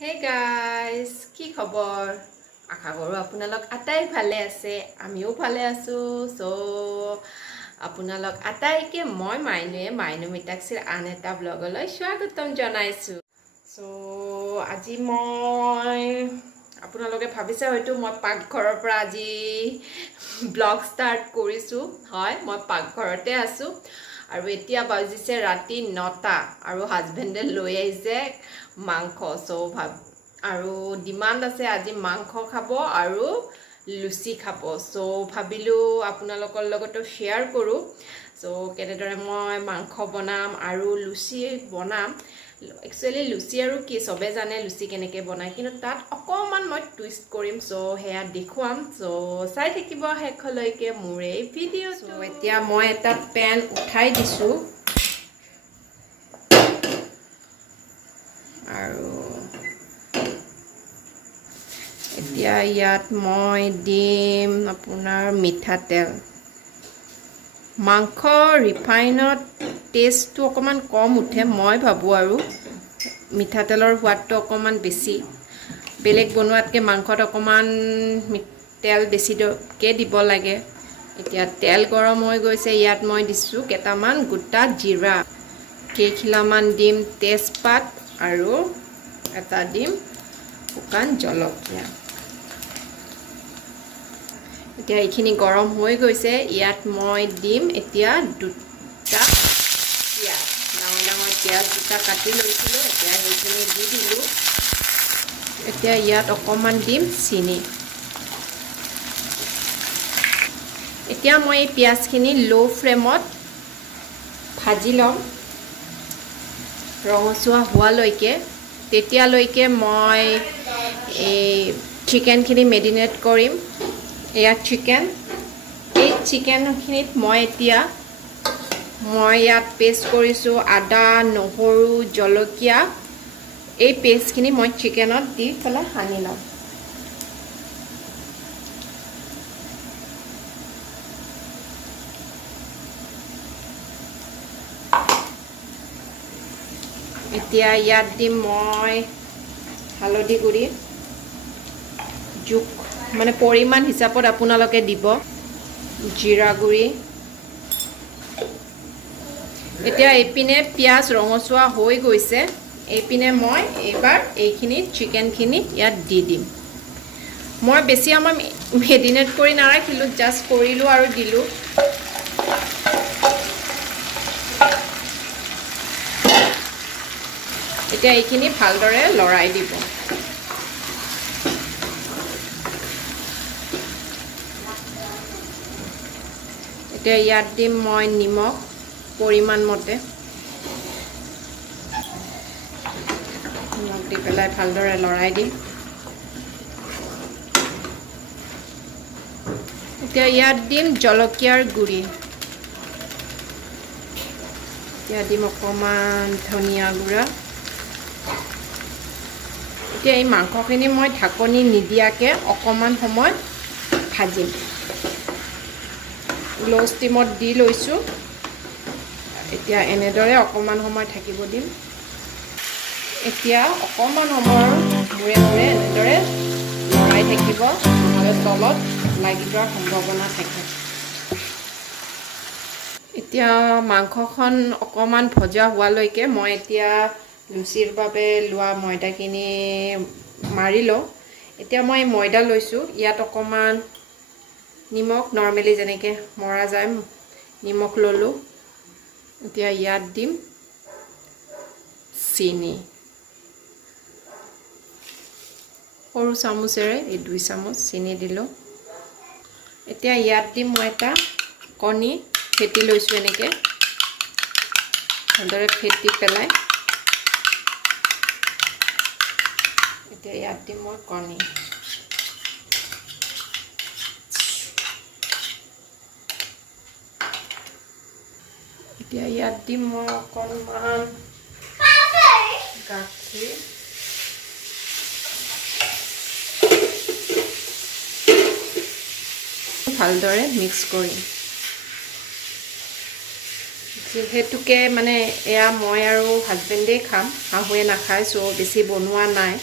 Hey guys, কি খবৰ? আশা কৰোঁ আপোনালোক আটাই ভালে আছে, আমিও ভালে আছোঁ। সো আপোনালোক আটাইকে মই মাইনু মিতাক্ষীৰ আন এটা ব্লগলৈ স্বাগতম জনাইছোঁ। সো আজি মই আপোনালোকে ভাবিছে হয়তো মই পাকঘৰৰ পৰা আজি ব্লগ ষ্টাৰ্ট কৰিছোঁ। হয়, মই পাকঘৰতে আছোঁ আৰু এতিয়া বাজিছে ৰাতি 9টা আৰু হাজবেণ্ডে লৈ আহিছে মাংস। আৰু ডিমাণ্ড আছে আজি মাংস খাব আৰু লুচি খাব। ভাবিলোঁ আপোনালোকৰ লগতো শ্বেয়াৰ কৰোঁ। কেনেদৰে মই মাংস বনাম আৰু লুচি বনাম। একচুৱেলি লুচি আৰু কি চবে জানে লুচি কেনেকৈ বনায়, কিন্তু তাত অকণমান মই টুইষ্ট কৰিম। সেয়া দেখুৱাম। চাই থাকিব শেষলৈকে মোৰ এই ভিডিঅ'টো। এতিয়া মই এটা পেন উঠাই দিছোঁ আৰু এতিয়া ইয়াত মই দিম আপোনাৰ মিঠাতেল। মাংস ৰিফাইনত টেষ্টটো অকণমান কম উঠে মই ভাবোঁ, আৰু মিঠাতেলৰ সোৱাদটো অকণমান বেছি। বেলেগ বনোৱাতকৈ মাংসত অকণমান তেল বেছিকৈ দিব লাগে। এতিয়া তেল গৰম হৈ গৈছে, ইয়াত মই দিছোঁ কেইটামান গোটা জিৰা, কেইখিলামান দিম তেজপাত আৰু এটা দিম শুকান জলকীয়া। এতিয়া এইখিনি গৰম হৈ গৈছে, ইয়াত মই দিম এতিয়া দুটা পিঁয়াজ, ডাঙৰ ডাঙৰ পিঁয়াজ দুটা কাটি লৈছিলোঁ। এতিয়া সেইখিনি দি দিলোঁ। এতিয়া ইয়াত অকণমান দিম চেনি। এতিয়া মই এই পিঁয়াজখিনি ল' ফ্লেমত ভাজি ল'ম ৰঙচুৱা হোৱালৈকে। তেতিয়ালৈকে মই এই চিকেনখিনি মেৰিনেট কৰিম। এয়া চিকেন। এই চিকেনখিনিত মই ইয়াত পেষ্ট কৰিছোঁ আদা, নহৰু, জলকীয়া। এই পেষ্টখিনি মই চিকেনত দি পেলাই সানি ল'ম। এতিয়া ইয়াত দিম মই হালধি গুড়ি, মানে পৰিমাণ হিচাপত আপোনালোকে দিব, জিৰা গুড়ি। এতিয়া এইপিনে পিঁয়াজ ৰঙচুৱা হৈ গৈছে, এইপিনে মই এইবাৰ এইখিনি চিকেনখিনি ইয়াত দি দিম। মই বেছি সময় মেৰিনেট কৰি নাৰাখিলোঁ, জাষ্ট কৰিলোঁ আৰু দিলোঁ। এতিয়া এইখিনি ভালদৰে লৰাই দিব। এতিয়া ইয়াত দিম মই নিমখ পৰিমাণ মতে। নিমখ দি পেলাই ভালদৰে লৰাই দিম। এতিয়া ইয়াত দিম জলকীয়াৰ গুড়ি। এতিয়া দিম অকণমান ধনিয়া গুড়া। এতিয়া এই মাংসখিনি মই ঢাকনি নিদিয়াকৈ অকণমান সময় ভাজিম। ল' ষ্টিমত দি লৈছোঁ। এতিয়া এনেদৰে অকণমান সময় থাকিব দিম। এতিয়া অকণমান সময়ৰ মূৰে মূৰে এনেদৰে লৰাই থাকিব, নহ'লে তলত লাগি যোৱাৰ সম্ভাৱনা থাকে। এতিয়া মাংসখন অকণমান ভজা হোৱালৈকে মই এতিয়া লুচিৰ বাবে লোৱা ময়দাখিনি মাৰি লওঁ। এতিয়া মই ময়দা লৈছোঁ, ইয়াত অকণমান নিমখ, নৰ্মেলি যেনেকৈ মৰা যায় নিমখ ল'লোঁ। এতিয়া ইয়াত দিম চেনি, সৰু চামুচেৰে এই 2 চামুচ চেনি দিলোঁ। এতিয়া ইয়াত দিম মই এটা কণী ফেটি লৈছোঁ, এনেকৈ ভালদৰে ফেটি পেলাই। এতিয়া ইয়াত দিম মই কণী। এতিয়া ইয়াত দিম মই অকণমান গাখীৰ। ভালদৰে মিক্স কৰিম। যিহেতুকে মানে এয়া মই আৰু হাজবেণ্ডেই খাম, শাহুৱে নাখায়, বেছি বনোৱা নাই।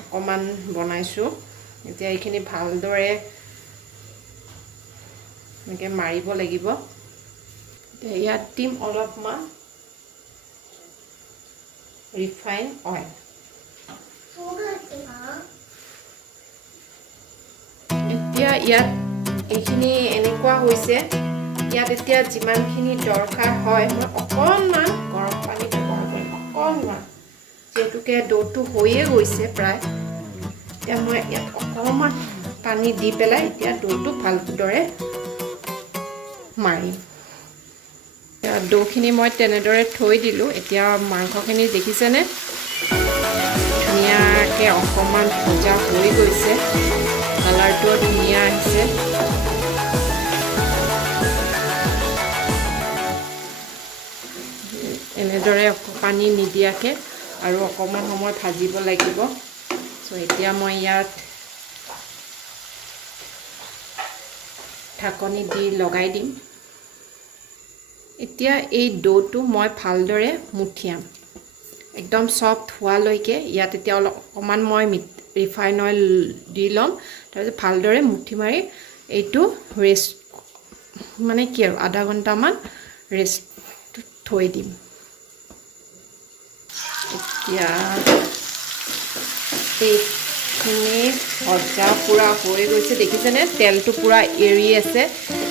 অকণমান বনাইছোঁ এতিয়া এইখিনি ভালদৰে এনেকৈ মাৰিব লাগিব এতিয়া ইয়াত দিম অলপমান ৰিফাইন অইল এতিয়া ইয়াত এইখিনি এনেকুৱা হৈছে ইয়াত এতিয়া যিমানখিনি দৰকাৰ হয় মই অকণমান গৰম পানী ব্যৱহাৰ কৰিম অকণমান যেহেতুকে ডোটো হৈয়ে গৈছে প্ৰায় এতিয়া মই ইয়াত অকণমান পানী দি পেলাই এতিয়া ডোটো ভালদৰে মাৰিম ডোখিনি মই তেনেদৰে থৈ দিলোঁ এতিয়া মাংসখিনি দেখিছেনে ধুনীয়াকৈ অকণমান ভজা হৈ গৈছে কালাৰটোও ধুনীয়া আহিছে এনেদৰে পানী নিদিয়াকৈ আৰু অকণমান সময় ভাজিব লাগিব চ' এতিয়া মই ইয়াত ঢাকনি দি লগাই দিম এতিয়া এই ডোটো মই ভালদৰে মুঠিয়াম একদম সফ্ট হোৱালৈকে ইয়াত এতিয়া অকণমান মই ৰিফাইন অইল দি ল'ম তাৰপিছত ভালদৰে মুঠি মাৰি এইটো ৰেষ্ট মানে কি আৰু আধা ঘণ্টামান ৰেষ্ট থৈ দিম এতিয়া এইখিনি ভজা পূৰা হৈ গৈছে দেখিছেনে তেলটো পূৰা এৰি আছে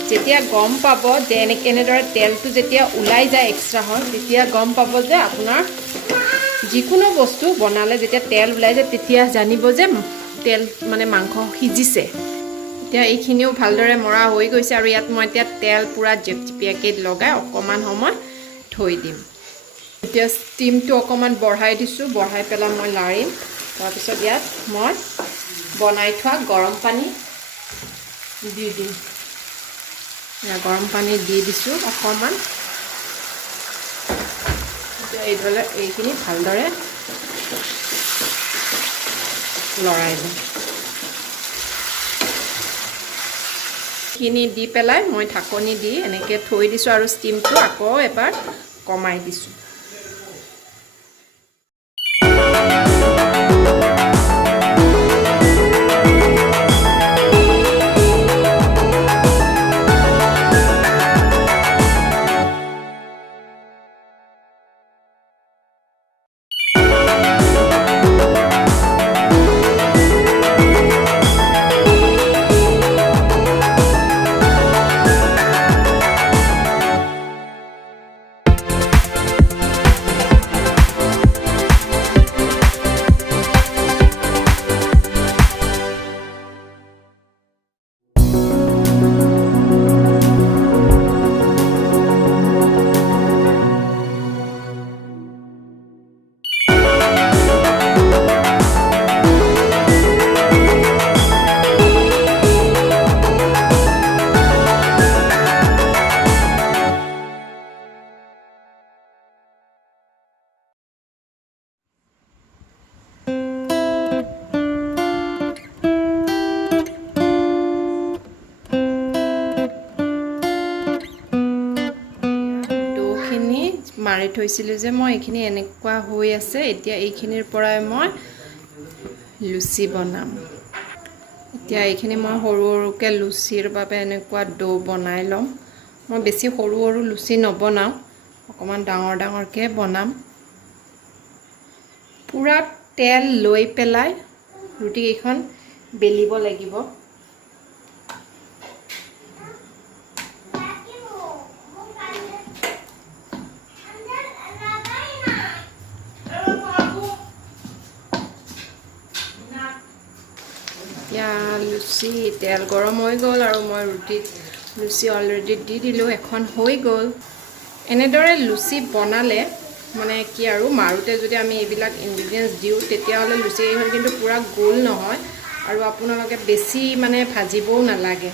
যেতিয়া গম পাব যে এনেদৰে তেলটো যেতিয়া ওলাই যায় এক্সট্ৰা হয় তেতিয়া গম পাব যে আপোনাৰ যিকোনো বস্তু বনালে যেতিয়া তেল ওলাই যায় তেতিয়া জানিব যে তেল মানে মাংস সিজিছে এতিয়া এইখিনিও ভালদৰে মৰা হৈ গৈছে আৰু ইয়াত মই এতিয়া তেল পূৰা জেপজেপিয়াকৈ লগাই অকণমান সময় থৈ দিম এতিয়া ষ্টিমটো অকণমান বঢ়াই দিছোঁ বঢ়াই পেলাই মই লাৰিম তাৰপিছত ইয়াত মই বনাই থোৱা গৰম পানী দি দিম গৰম পানী দি দিছোঁ অকণমান এতিয়া এইদৰে এইখিনি ভালদৰে লৰাই দিম এইখিনি দি পেলাই মই ঢাকনি দি এনেকৈ থৈ দিছোঁ আৰু ষ্টিমটো আকৌ এবাৰ কমাই দিছোঁ মাৰি থৈছিলোঁ যে মই এইখিনি এনেকুৱা হৈ আছে এতিয়া এইখিনিৰ পৰাই মই লুচি বনাম এতিয়া এইখিনি মই সৰু সৰুকৈ লুচিৰ বাবে এনেকুৱা ডো বনাই ল'ম মই বেছি সৰু সৰু লুচি নবনাওঁ অকণমান ডাঙৰ ডাঙৰকৈ বনাম পূৰা তেল লৈ পেলাই ৰুটিকেইখন বেলিব লাগিব লুচি তেল গৰম হৈ গ'ল আৰু মই ৰুটিত লুচি অলৰেডি দি দিলোঁ এখন হৈ গ'ল এনেদৰে লুচি বনালে মানে কি আৰু মাৰোতে যদি আমি এইবিলাক ইনগ্ৰিডিয়েণ্টছ দিওঁ তেতিয়াহ'লে লুচি এইখন কিন্তু পূৰা গোল নহয় আৰু আপোনালোকে বেছি মানে ভাজিবও নালাগে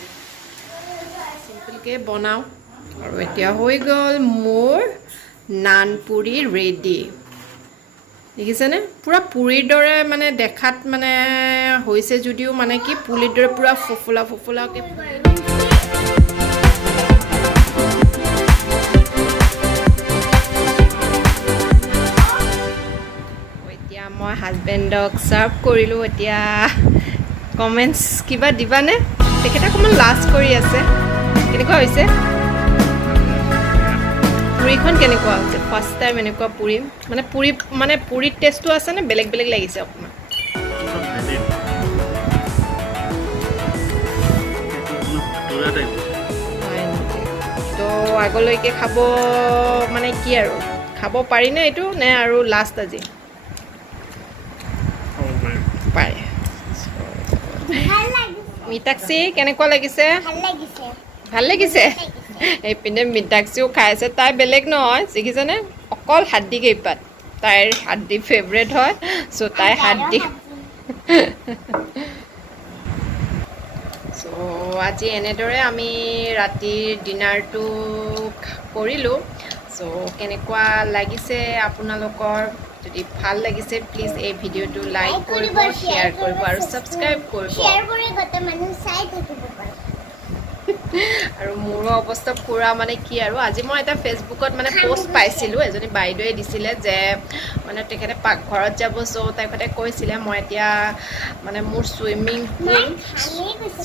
চিম্পলকৈ বনাওঁ আৰু এতিয়া হৈ গ'ল মোৰ নান পুৰি ৰেডি দেখিছেনে পূৰা পুৰিৰ দৰে মানে দেখাত মানে হৈছে যদিও মানে কি পুলিৰ দৰে পূৰা ফুফুলা ফুফুলাকৈ এতিয়া মই হাজবেণ্ডক ছাৰ্ভ কৰিলোঁ এতিয়া কমেণ্টছ কিবা দিবানে তেখেতে অকণমান লাজ কৰি আছে কেনেকুৱা হৈছে পুৰিখন কেনেকুৱা হৈছে ফাৰ্ষ্ট টাইম এনেকুৱা পুৰি মানে পুৰিৰ টেষ্টটো আছেনে বেলেগ বেলেগ লাগিছে অকণমান তো আগলৈকে খাব মানে কি আৰু খাব পাৰিনে এইটো নে আৰু লাষ্ট আজি পাৰে মিতাক্ষী কেনেকুৱা লাগিছে ভাল লাগিছে এইপিনে মিতাক্ষীও খাই আছে তাই বেলেগ নহয় দেখিছেনে অকল হাড্ডি কেইপাত তাইৰ হাড্ডি ফেভৰেট হয় চ' তাই হাড্ডি চ' আজি এনেদৰে আমি ৰাতিৰ ডিনাৰটো কৰিলোঁ চ' কেনেকুৱা লাগিছে আপোনালোকৰ যদি ভাল লাগিছে প্লিজ এই ভিডিঅ'টো লাইক কৰিব শ্বেয়াৰ কৰিব আৰু ছাবস্ক্ৰাইব কৰিব আৰু মোৰো অৱস্থা পুৰা মানে কি আৰু আজি মই এটা ফেচবুকত মানে পষ্ট পাইছিলোঁ এজনী বাইদেৱে দিছিলে যে মানে তেখেতে পাকঘৰত যাব চ' তেখেতে কৈছিলে মই এতিয়া মানে মোৰ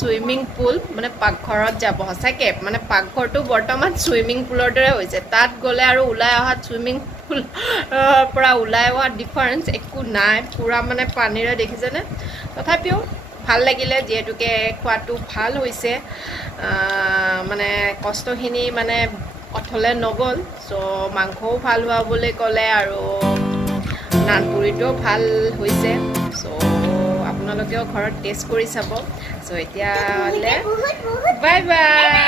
চুইমিং পুল মানে পাকঘৰত যাব সঁচাকৈ মানে পাকঘৰটো বৰ্তমান চুইমিং পুলৰ দৰে হৈছে তাত গ'লে আৰু ওলাই অহা চুইমিং পুল পৰা ওলাই অহা ডিফাৰেঞ্চ একো নাই পুৰা মানে পানীৰে দেখিছেনে তথাপিও ভাল লাগিলে যিহেতুকে খোৱাটো ভাল হৈছে মানে কষ্টখিনি মানে অথলে নগ'ল চ' মাংসও ভাল হোৱা বুলি ক'লে আৰু নান পুৰিটোও ভাল হৈছে চ' আপোনালোকেও ঘৰত টেষ্ট কৰি চাব চ' এতিয়ালৈ বাই বাই